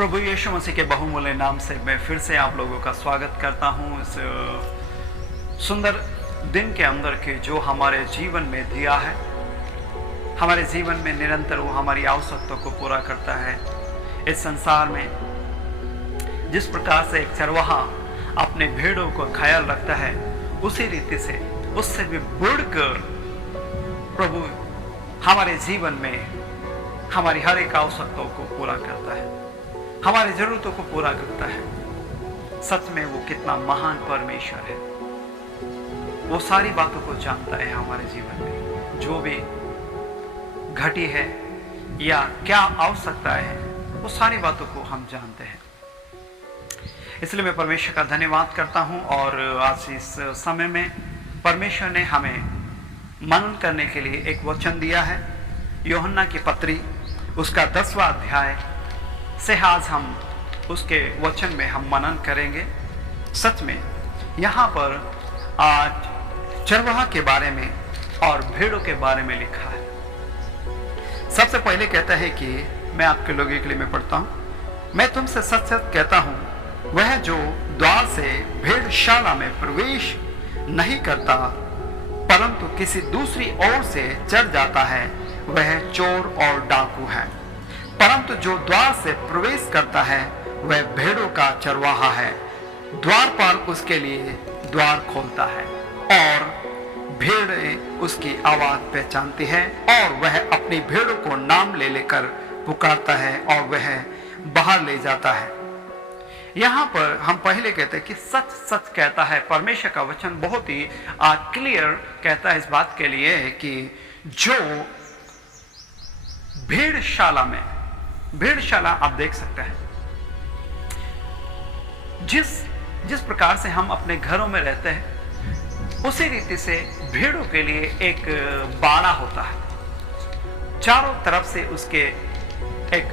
प्रभु यीशु मसीह के बहुमूल्य नाम से मैं फिर से आप लोगों का स्वागत करता हूं इस सुंदर दिन के अंदर के जो हमारे जीवन में दिया है। हमारे जीवन में निरंतर वो हमारी आवश्यकताओं को पूरा करता है। इस संसार में जिस प्रकार से एक चरवाहा अपने भेड़ों को ख्याल रखता है, उसी रीति से उससे भी बढ़कर प्रभु हमारे जीवन में हमारी हर एक आवश्यकताओं को पूरा करता है, हमारी जरूरतों को पूरा करता है। सच में वो कितना महान परमेश्वर है। वो सारी बातों को जानता है। हमारे जीवन में जो भी घटी है या क्या आवश्यकता है, वो सारी बातों को हम जानते हैं। इसलिए मैं परमेश्वर का धन्यवाद करता हूं। और आज इस समय में परमेश्वर ने हमें मनन करने के लिए एक वचन दिया है। यूहन्ना की पत्री उसका 10वां अध्याय से आज हम उसके वचन में हम मनन करेंगे। सच में यहाँ पर आज चरवाहा के बारे में और भेड़ों के बारे में लिखा है। सबसे पहले कहता है कि मैं आपके लोगों के लिए मैं पढ़ता हूँ, मैं तुमसे सच सच कहता हूँ, वह जो द्वार से भेड़शाला में प्रवेश नहीं करता परंतु किसी दूसरी ओर से चढ़ जाता है, वह चोर और डाकू है। परंतु जो द्वार से प्रवेश करता है वह भेड़ों का चरवाहा है। द्वारपाल उसके लिए द्वार खोलता है और भेड़ें उसकी आवाज पहचानती है और वह अपनी भेड़ों को नाम ले लेकर पुकारता है और वह बाहर ले जाता है। यहाँ पर हम पहले कहते हैं कि सच सच कहता है। परमेश्वर का वचन बहुत ही क्लियर कहता है इस बात के लिए कि जो भेड़शाला आप देख सकते हैं, जिस प्रकार से हम अपने घरों में रहते हैं, उसी रीति से भेड़ों के लिए एक बाड़ा होता है। चारों तरफ से उसके एक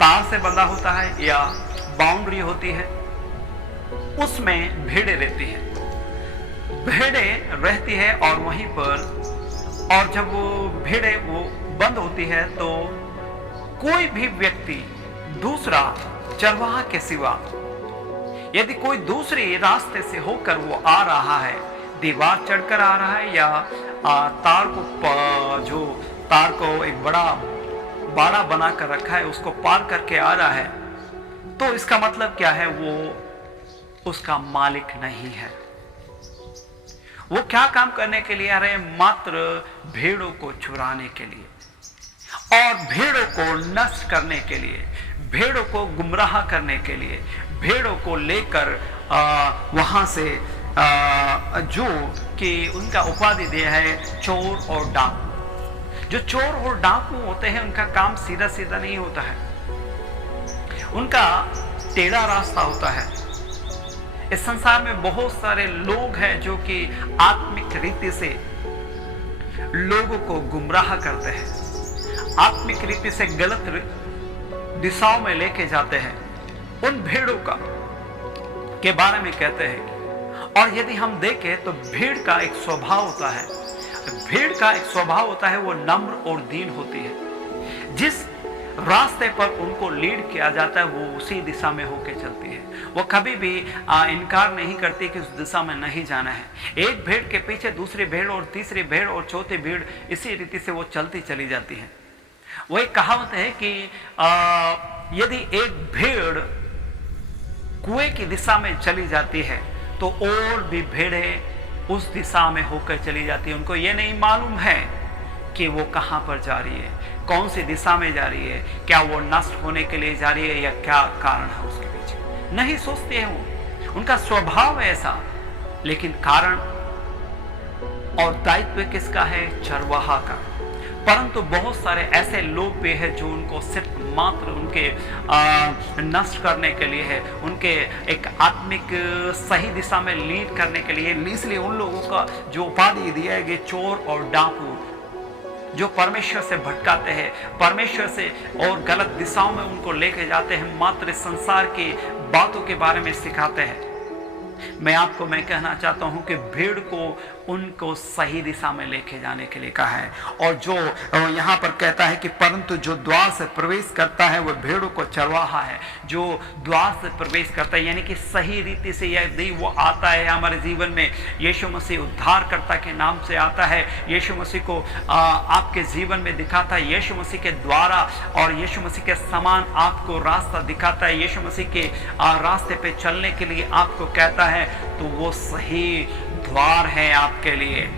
तार से बंधा होता है या बाउंड्री होती है, उसमें भेड़ें रहती हैं। भेड़ें रहती है और वहीं पर, और जब वो भेड़ें वो बंद होती है तो कोई भी व्यक्ति दूसरा चरवाहा के सिवा यदि कोई दूसरे रास्ते से होकर वो आ रहा है, दीवार चढ़कर आ रहा है या तार को एक बड़ा बाड़ा बना कर रखा है उसको पार करके आ रहा है, तो इसका मतलब क्या है? वो उसका मालिक नहीं है। वो क्या काम करने के लिए आ रहे हैं? मात्र भेड़ों को चुराने के लिए और भेड़ों को नष्ट करने के लिए, भेड़ों को गुमराह करने के लिए, भेड़ों को लेकर वहां से जो कि उनका उपाधि दिया है चोर और डाकू। जो चोर और डाकू होते हैं उनका काम सीधा सीधा नहीं होता है, उनका टेढ़ा रास्ता होता है। इस संसार में बहुत सारे लोग हैं जो कि आत्मिक रीति से लोगों को गुमराह करते हैं, आत्मिक रीति से गलत दिशाओं में लेके जाते हैं। उन भेड़ों के बारे में कहते हैं। और यदि हम देखें तो भेड़ का एक स्वभाव होता है, भेड़ का एक स्वभाव होता है, वो नम्र और दीन होती है। जिस रास्ते पर उनको लीड किया जाता है वो उसी दिशा में होके चलती है। वो कभी भी इनकार नहीं करती कि उस दिशा में नहीं जाना है। एक भेड़ के पीछे दूसरी भेड़ और तीसरी भेड़ और चौथी भेड़ इसी रीति से वो चलती चली जाती है। वो एक कहावत है कि यदि एक भेड़ कुएं की दिशा में चली जाती है तो और भी भेड़ें उस दिशा में होकर चली जाती है। उनको ये नहीं मालूम है कि वो कहाँ पर जा रही है, कौन सी दिशा में जा रही है, क्या वो नष्ट होने के लिए जा रही है या क्या कारण है उसके पीछे, नहीं सोचते हैं वो। उनका स्वभाव है ऐसा। लेकिन कारण और दायित्व किसका है? चरवाहा का। परंतु बहुत सारे ऐसे लोग भी हैं जो उनको सिर्फ मात्र उनके नष्ट करने के लिए है, उनके एक आत्मिक सही दिशा में लीड करने के लिए। इसलिए उन लोगों का जो उपाधि दिया है कि चोर और डाकू, जो परमेश्वर से भटकाते हैं, परमेश्वर से और गलत दिशाओं में उनको लेके जाते हैं, मात्र संसार की बातों के बारे में सिखाते हैं। मैं कहना चाहता हूं कि भीड़ को उनको सही दिशा में लेके जाने के लिए कहा है। और जो यहाँ पर कहता है कि परंतु जो द्वार से प्रवेश करता है वह भीड़ों को चरवाहा है। जो द्वार से प्रवेश करता है यानी कि सही रीति से यदि वो आता है हमारे जीवन में, यीशु मसीह उद्धारकर्ता के नाम से आता है, यीशु मसीह को आपके जीवन में दिखाता है, यीशु मसीह के द्वारा और यीशु मसीह के समान आपको रास्ता दिखाता है, यीशु मसीह के रास्ते पे चलने के लिए आपको कहता है, तो वो सही द्वार है आपके लिए।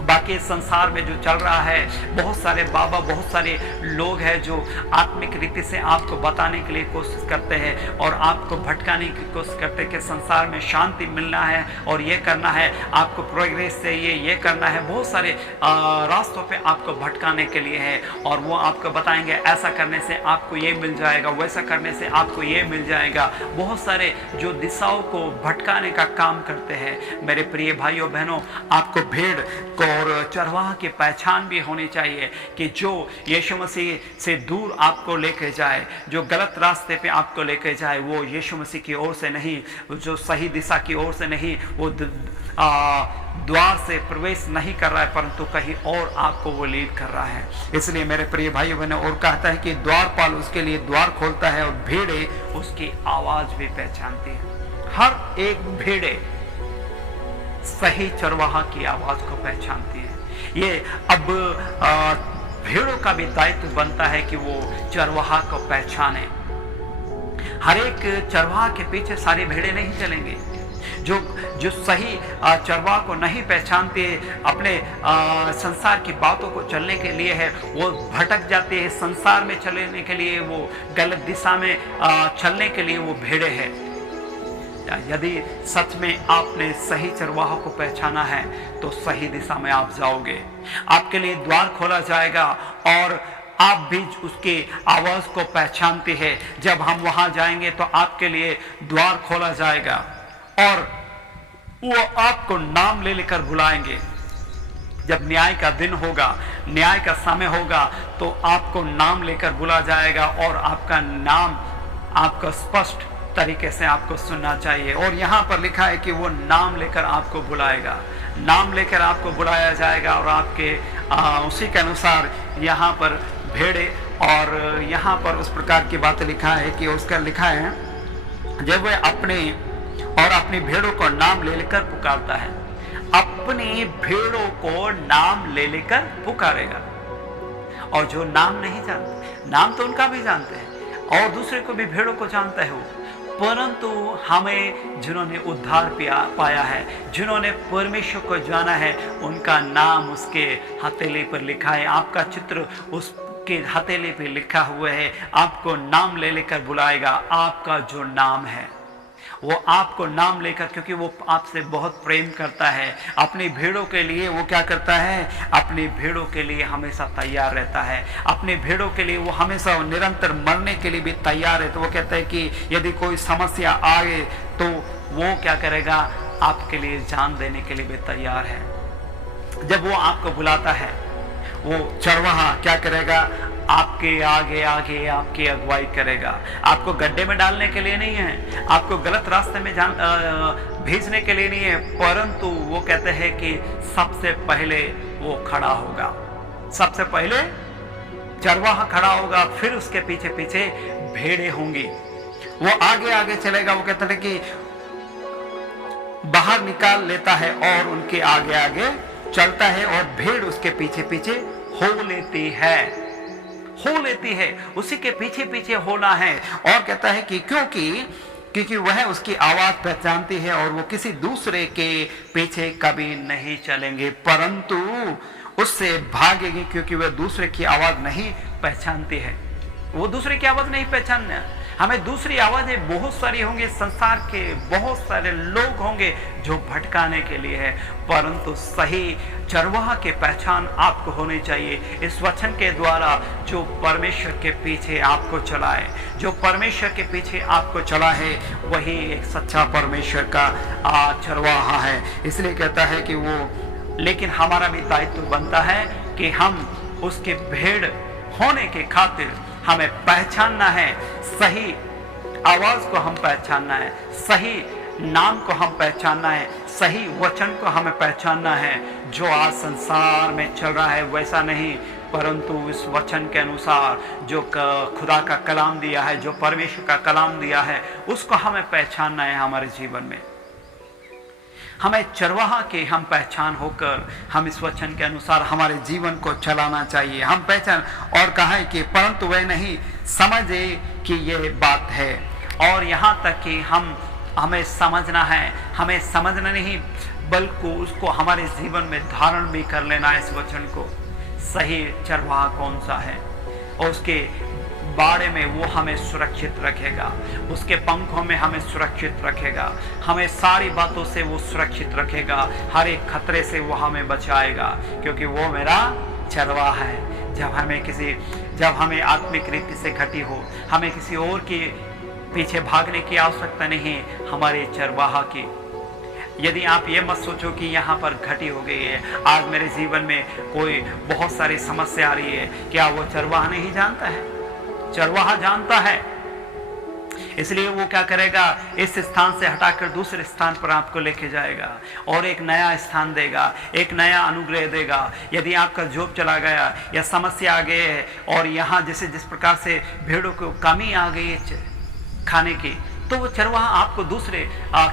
बाकी संसार में जो चल रहा है, बहुत सारे बाबा, बहुत सारे लोग हैं जो आत्मिक रीति से आपको बताने के लिए कोशिश करते हैं और आपको भटकाने की कोशिश करते हैं कि संसार में शांति मिलना है और ये करना है, आपको प्रोग्रेस चाहिए, ये करना है। बहुत सारे रास्तों पे आपको भटकाने के लिए है और वो आपको बताएंगे ऐसा करने से आपको ये मिल जाएगा, वैसा करने से आपको ये मिल जाएगा। बहुत सारे जो दिशाओं को भटकाने का काम करते हैं। मेरे प्रिय भाइयों बहनों, आपको भीड़ को और चरवाहा की पहचान भी होनी चाहिए कि जो यीशु मसीह से दूर आपको लेके जाए, जो गलत रास्ते पे आपको लेके जाए, वो यीशु मसीह की ओर से नहीं, जो सही दिशा की ओर से नहीं, वो द्वार से प्रवेश नहीं कर रहा है, परंतु कहीं और आपको वो लीड कर रहा है। इसलिए मेरे प्रिय भाइयों बहनों, और कहता है कि द्वारपाल उसके लिए द्वार खोलता है और भेड़े उसकी आवाज भी पहचानती है। हर एक भेड़े सही चरवाहा की आवाज को पहचानती है। ये अब भेड़ों का भी दायित्व बनता है कि वो चरवाहा को पहचाने। हर एक चरवाहा के पीछे सारी भेड़े नहीं चलेंगे। जो सही चरवाहा को नहीं पहचानते, अपने संसार की बातों को चलने के लिए है, वो भटक जाते हैं। संसार में चलने के लिए, वो गलत दिशा में चलने के लिए वो भेड़े हैं। यदि सच में आपने सही चरवाहा को पहचाना है तो सही दिशा में आप जाओगे, आपके लिए द्वार खोला जाएगा और आप भी उसके आवाज को पहचानते हैं। जब हम वहां जाएंगे तो आपके लिए द्वार खोला जाएगा और वो आपको नाम ले लेकर बुलाएंगे। जब न्याय का दिन होगा, न्याय का समय होगा, तो आपको नाम लेकर बुला जाएगा और आपका नाम आपका स्पष्ट तरीके से आपको सुनना चाहिए। और यहाँ पर लिखा है कि वो नाम लेकर आपको बुलाएगा, नाम लेकर आपको बुलाया जाएगा और आपके उसी के अनुसार यहाँ पर भेड़े, और यहाँ पर उस प्रकार की बातें लिखा है कि उसका लिखा है, जब वह अपनी भेड़ों को नाम ले लेकर पुकारता है, अपनी भेड़ों को नाम ले लेकर पुकारेगा। और जो नाम नहीं जानते, नाम तो उनका भी जानते हैं और दूसरे को भी भेड़ों को जानता है वो, परंतु हमें जिन्होंने उद्धार पाया है, जिन्होंने परमेश्वर को जाना है, उनका नाम उसके हथेली पर लिखा है। आपका चित्र उसके हथेली पर लिखा हुआ है। आपको नाम ले लेकर बुलाएगा। आपका जो नाम है वो आपको नाम लेकर, क्योंकि वो आपसे बहुत प्रेम करता है। अपनी भेड़ों के लिए वो क्या करता है? अपनी भेड़ों के लिए हमेशा तैयार रहता है। अपनी भेड़ों के लिए वो हमेशा निरंतर मरने के लिए भी तैयार है। तो वो कहता है कि यदि कोई समस्या आए तो वो क्या करेगा? आपके लिए जान देने के लिए भी तैयार है। जब वो आपको बुलाता है, वो चरवाहा क्या करेगा? आपके आगे आगे आपकी अगुवाई करेगा। आपको गड्ढे में डालने के लिए नहीं है, आपको गलत रास्ते में भेजने के लिए नहीं है, परंतु वो कहते हैं कि सबसे पहले वो खड़ा होगा। सबसे पहले चरवाहा खड़ा होगा, फिर उसके पीछे पीछे भेड़ें होंगी। वो आगे आगे चलेगा। वो कहते हैं कि बाहर निकाल लेता है और उनके आगे आगे चलता है और भेड़ उसके पीछे पीछे हो लेती है, उसी के पीछे पीछे होना है। और कहता है कि क्योंकि वह उसकी आवाज पहचानती है और वो किसी दूसरे के पीछे कभी नहीं चलेंगे, परंतु उससे भागेगी, क्योंकि वह दूसरे की आवाज नहीं पहचानती है। वो दूसरे की आवाज नहीं पहचानना। हमें दूसरी आवाजें बहुत सारी होंगी, संसार के बहुत सारे लोग होंगे जो भटकाने के लिए है, परंतु सही चरवाहा की पहचान आपको होनी चाहिए। इस वचन के द्वारा जो परमेश्वर के पीछे आपको चलाए, जो परमेश्वर के पीछे आपको चला है, वही एक सच्चा परमेश्वर का चरवाहा है। इसलिए कहता है कि वो, लेकिन हमारा भी दायित्व बनता है कि हम उसके भेड़ होने के खातिर हमें पहचानना है, सही आवाज को हम पहचानना है, सही नाम को हम पहचानना है, सही वचन को हमें पहचानना है। जो आज संसार में चल रहा है वैसा नहीं, परंतु इस वचन के अनुसार जो खुदा का कलाम दिया है, जो परमेश्वर का कलाम दिया है, उसको हमें पहचानना है हमारे जीवन में। हमें चरवाहा की हम पहचान होकर हम इस वचन के अनुसार हमारे जीवन को चलाना चाहिए। हम पहचान और कहा है कि परंतु वह नहीं समझे कि ये बात है, और यहाँ तक कि हमें समझना है, हमें समझना नहीं बल्कि उसको हमारे जीवन में धारण भी कर लेना है। इस वचन को सही चरवाहा कौन सा है और उसके बाड़े में वो हमें सुरक्षित रखेगा, उसके पंखों में हमें सुरक्षित रखेगा, हमें सारी बातों से वो सुरक्षित रखेगा, हर एक खतरे से वो हमें बचाएगा, क्योंकि वो मेरा चरवाहा है। जब हमें आत्मिक रीति से घटी हो, हमें किसी और के पीछे भागने की आवश्यकता नहीं है, हमारे चरवाहा की। यदि आप ये मत सोचो कि यहाँ पर घटी हो गई है, आज मेरे जीवन में कोई बहुत सारी समस्या आ रही है, क्या वो चरवाहा नहीं जानता है? चरवाहा जानता है, इसलिए वो क्या करेगा, इस स्थान से हटाकर दूसरे स्थान पर आपको लेके जाएगा और एक नया स्थान देगा, एक नया अनुग्रह देगा। यदि आपका जॉब चला गया या समस्या आ गई है और यहाँ जिस प्रकार से भेड़ों को कमी आ गई है खाने की, तो वो चरवाहा आपको दूसरे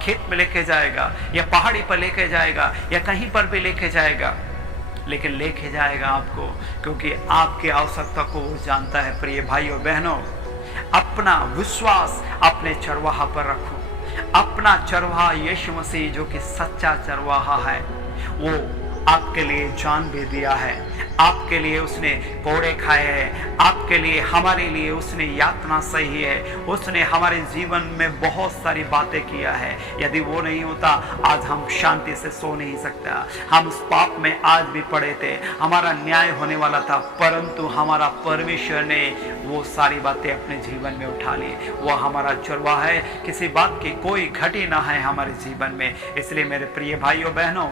खेत में लेके जाएगा या पहाड़ी पर लेके जाएगा या कहीं पर भी लेके जाएगा, लेकिन लेके जाएगा आपको, क्योंकि आपकी आवश्यकता को वो जानता है। प्रिय भाइयों बहनों, अपना विश्वास अपने चरवाहा पर रखो। अपना चरवाहा यीशु मसीह जो कि सच्चा चरवाहा है, वो आपके लिए जान भी दिया है, आपके लिए उसने कोड़े खाए हैं, आपके लिए हमारे लिए उसने यातना सही है, उसने हमारे जीवन में बहुत सारी बातें किया है। यदि वो नहीं होता आज हम शांति से सो नहीं सकता, हम उस पाप में आज भी पड़े थे, हमारा न्याय होने वाला था, परंतु हमारा परमेश्वर ने वो सारी बातें अपने जीवन में उठा ली। वो हमारा चरवाहा है, किसी बात की कोई घटी ना है हमारे जीवन में। इसलिए मेरे प्रिय भाइयों बहनों,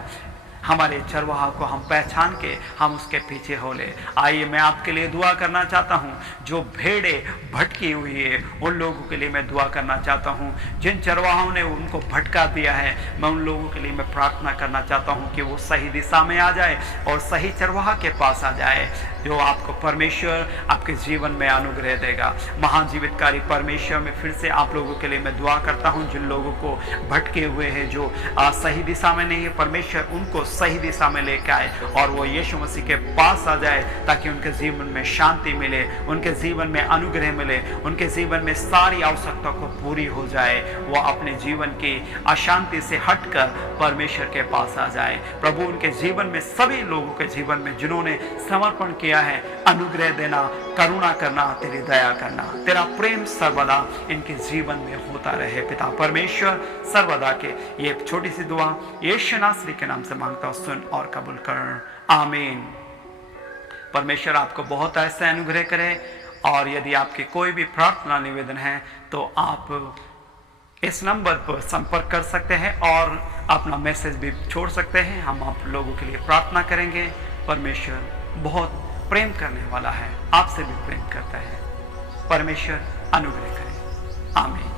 हमारे चरवाहा को हम पहचान के हम उसके पीछे हो ले। आइए मैं आपके लिए दुआ करना चाहता हूँ। जो भेड़े भटकी हुई है उन लोगों के लिए मैं दुआ करना चाहता हूँ। जिन चरवाहों ने उनको भटका दिया है, मैं उन लोगों के लिए मैं प्रार्थना करना चाहता हूँ कि वो सही दिशा में आ जाए और सही चरवाहा के पास आ जाए, जो आपको परमेश्वर आपके जीवन में अनुग्रह देगा। महाजीवितकारी परमेश्वर में फिर से आप लोगों के लिए मैं दुआ करता हूँ। जिन लोगों को भटके हुए हैं, जो सही दिशा में नहीं है, परमेश्वर उनको सही दिशा में लेकर आए और वो यीशु मसीह के पास आ जाए, ताकि उनके जीवन में शांति मिले, उनके जीवन में अनुग्रह मिले, उनके जीवन में सारी आवश्यकता को पूरी हो जाए। वो अपने जीवन की अशांति से हटकर परमेश्वर के पास आ जाए। प्रभु उनके जीवन में, सभी लोगों के जीवन में जिन्होंने समर्पण किया है, अनुग्रह देना, करुणा करना, तेरी दया करना, तेरा प्रेम सर्वदा इनके जीवन में होता रहे। पिता परमेश्वर सर्वदा के ये छोटी सी दुआ यीशु नासरी के नाम से मांगता हूं, सुन और कबूल कर, आमीन। परमेश्वर आपको बहुत ऐसा अनुग्रह करे। और यदि आपकी कोई भी प्रार्थना निवेदन है तो आप इस नंबर पर संपर्क कर सकते हैं और अपना मैसेज भी छोड़ सकते हैं। हम आप लोगों के लिए प्रार्थना करेंगे। परमेश्वर बहुत प्रेम करने वाला है, आपसे भी प्रेम करता है। परमेश्वर अनुग्रह करे, आमीन।